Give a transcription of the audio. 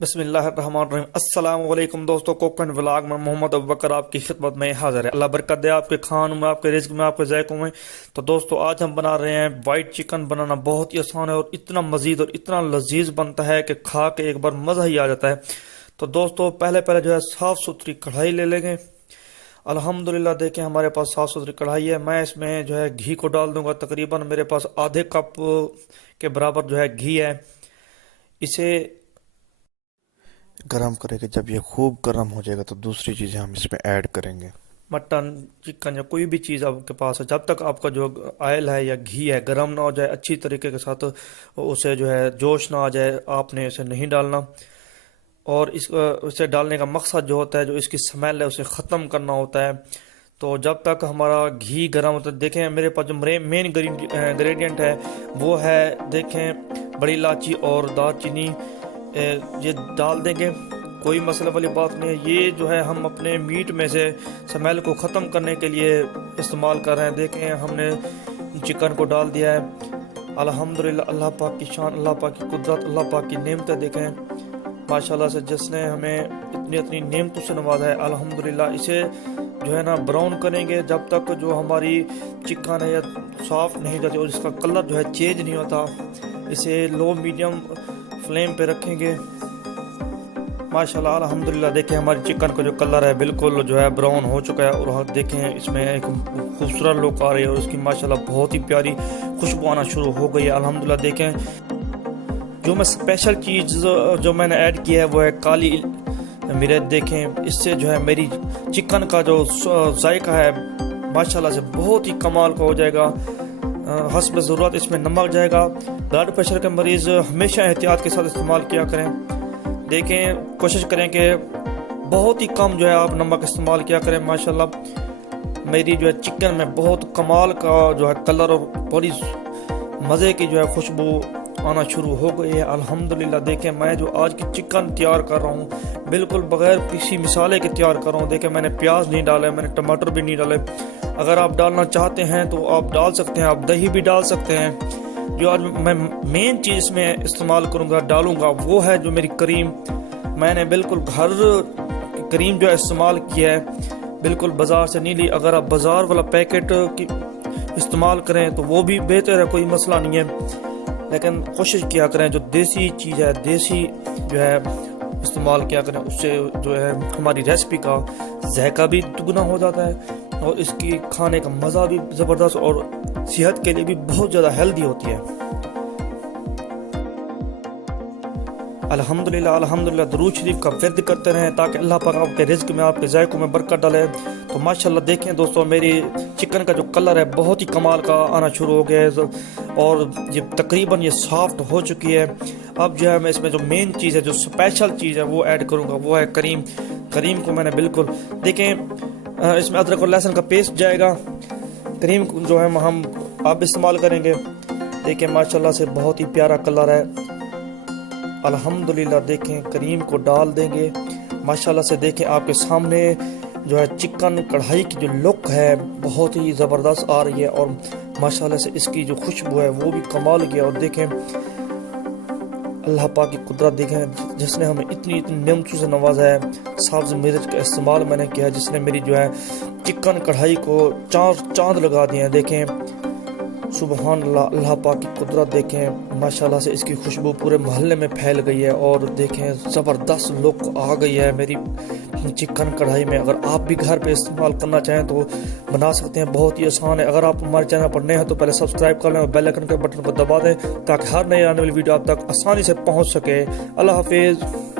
बिस्मिल्लाहिर्रहमानिर्रहीम। अस्सलाम वालेकुम दोस्तों, कोकण व्लॉग में मोहम्मद अबूबकर आपकी खिदमत में हाजिर है। अल्लाह बरकत दे आपके खान में, आपके रिज्क में, आपके जायकों में। तो दोस्तों आज हम बना रहे हैं वाइट चिकन। बनाना बहुत ही आसान है और इतना मज़ीद और इतना लजीज बनता है कि खा के एक बार मज़ा ही आ जाता है। तो दोस्तों पहले पहले जो है साफ़ सुथरी कढ़ाई ले लेंगे। अल्हम्दुलिल्लाह देखें हमारे पास साफ़ सुथरी कढ़ाई है। मैं इसमें जो है घी को डाल दूंगा। तकरीबन मेरे पास आधे कप के बराबर जो है घी है। इसे गरम करेंगे। जब ये खूब गरम हो जाएगा तो दूसरी चीज़ें हम इसमें ऐड करेंगे। मटन, चिकन या कोई भी चीज़ आपके पास है, जब तक आपका जो ऑयल है या घी है गर्म ना हो जाए अच्छी तरीके के साथ, उसे जो है जोश ना आ जाए, आपने इसे नहीं डालना। और उसे डालने का मकसद जो होता है, जो इसकी स्मेल है उसे ख़त्म करना होता है। तो जब तक हमारा घी गर्म होता है, देखें मेरे पास जो मेन इंग्रेडिएंट है वो है, देखें बड़ी इलायची और दालचीनी, ये डाल देंगे। कोई मसले वाली बात नहीं है। ये जो है हम अपने मीट में से स्मेल को ख़त्म करने के लिए इस्तेमाल कर रहे हैं। देखें हमने चिकन को डाल दिया है। अल्हम्दुलिल्लाह, अल्लाह पाक की शान, अल्लाह पाक की कुदरत, अल्लाह पाक की नेमतें देखें माशाल्लाह से, जिसने हमें इतनी इतनी नेमतों से नवाजा है। अल्हम्दुलिल्लाह इसे जो है ना ब्राउन करेंगे जब तक जो हमारी चिकन है या सॉफ्ट नहीं जाती और इसका कलर जो है चेंज नहीं होता। इसे लो मीडियम फ्लेम पे रखेंगे। माशाल्लाह अल्हम्दुलिल्लाह देखें हमारी चिकन का जो कलर है बिल्कुल जो है ब्राउन हो चुका है। और देखें इसमें एक खूबसूरत लुक आ रही है और उसकी माशाल्लाह बहुत ही प्यारी खुशबू आना शुरू हो गई है। अल्हम्दुलिल्लाह देखें जो मैं स्पेशल चीज़ जो मैंने ऐड किया है वो है काली मिर्च। देखें इससे जो है मेरी चिकन का जो जायका है माशाल्लाह से बहुत ही कमाल का हो जाएगा। हस्ब ज़रूरत इसमें नमक जाएगा। ब्लड प्रेशर के मरीज़ हमेशा एहतियात के साथ इस्तेमाल किया करें। देखें कोशिश करें कि बहुत ही कम जो है आप नमक इस्तेमाल किया करें। माशाल्लाह मेरी जो है चिकन में बहुत कमाल का जो है कलर और बड़ी मज़े की जो है खुशबू आना शुरू हो गई है। अल्हम्दुलिल्लाह देखें मैं जो आज की चिकन तैयार कर रहा हूँ बिल्कुल बगैर किसी मिसाले के तैयार कर रहा हूँ। देखें मैंने प्याज नहीं डाले, मैंने टमाटर भी नहीं डाले। अगर आप डालना चाहते हैं तो आप डाल सकते हैं, आप दही भी डाल सकते हैं। जो आज मैं मेन चीज़ इसमें इस्तेमाल करूँगा डालूँगा वो है जो मेरी करीम। मैंने बिल्कुल घर करीम जो है इस्तेमाल किया है, बिल्कुल बाज़ार से नहीं ली। अगर आप बाज़ार वाला पैकेट की इस्तेमाल करें तो वो भी बेहतर है, कोई मसला नहीं है। लेकिन कोशिश किया करें जो देसी चीज़ है, देसी जो है इस्तेमाल किया करें। उससे जो है हमारी रेसिपी का जायका भी दुगना हो जाता है और इसकी खाने का मज़ा भी ज़बरदस्त और सेहत के लिए भी बहुत ज़्यादा हेल्दी होती है। अल्हम्दुलिल्लाह अल्हम्दुलिल्लाह दुरूद शरीफ का विर्द करते रहें ताकि अल्लाह पाक आपके रिज़्क में, आपके जायकों में बरकत डाले। तो माशाल्लाह देखें दोस्तों मेरी चिकन का जो कलर है बहुत ही कमाल का आना शुरू हो गया है और ये तकरीबन ये सॉफ्ट हो चुकी है। अब जो है मैं इसमें जो मेन चीज़ है, जो स्पेशल चीज़ है वो ऐड करूँगा, वो है करीम। करीम को मैंने बिल्कुल देखें इसमें अदरक और लहसुन का पेस्ट जाएगा। करीम जो है हम आप इस्तेमाल करेंगे। देखें माशाल्लाह से बहुत ही प्यारा कलर है। अल्हम्दुलिल्लाह देखें करीम को डाल देंगे। माशाल्लाह से देखें आपके सामने जो है चिकन कढ़ाई की जो लुक है बहुत ही ज़बरदस्त आ रही है और माशाल्लाह से इसकी जो खुशबू है वो भी कमाल की है। और देखें अल्लाह पाक की कुदरत देखें जिसने हमें इतनी इतनी नेमतों से नवाजा है। सब्ज़ मिर्च का इस्तेमाल मैंने किया है जिसने मेरी जो है चिकन कढ़ाई को चांद लगा दिए हैं। देखें सुबहान अल्लाह, अल्लाह पाक की कुदरत देखें माशाल्लाह से इसकी खुशबू पूरे मोहल्ले में फैल गई है और देखें ज़बरदस्त लुक आ गई है मेरी चिकन कढ़ाई में। अगर आप भी घर पे इस्तेमाल करना चाहें तो बना सकते हैं, बहुत ही आसान है। अगर आप हमारे चैनल पर नए हैं तो पहले सब्सक्राइब कर लें और बेल आइकन के बटन को दबा दें ताकि हर नई आने वाली वीडियो आप तक आसानी से पहुँच सके। अल्लाह हाफिज़।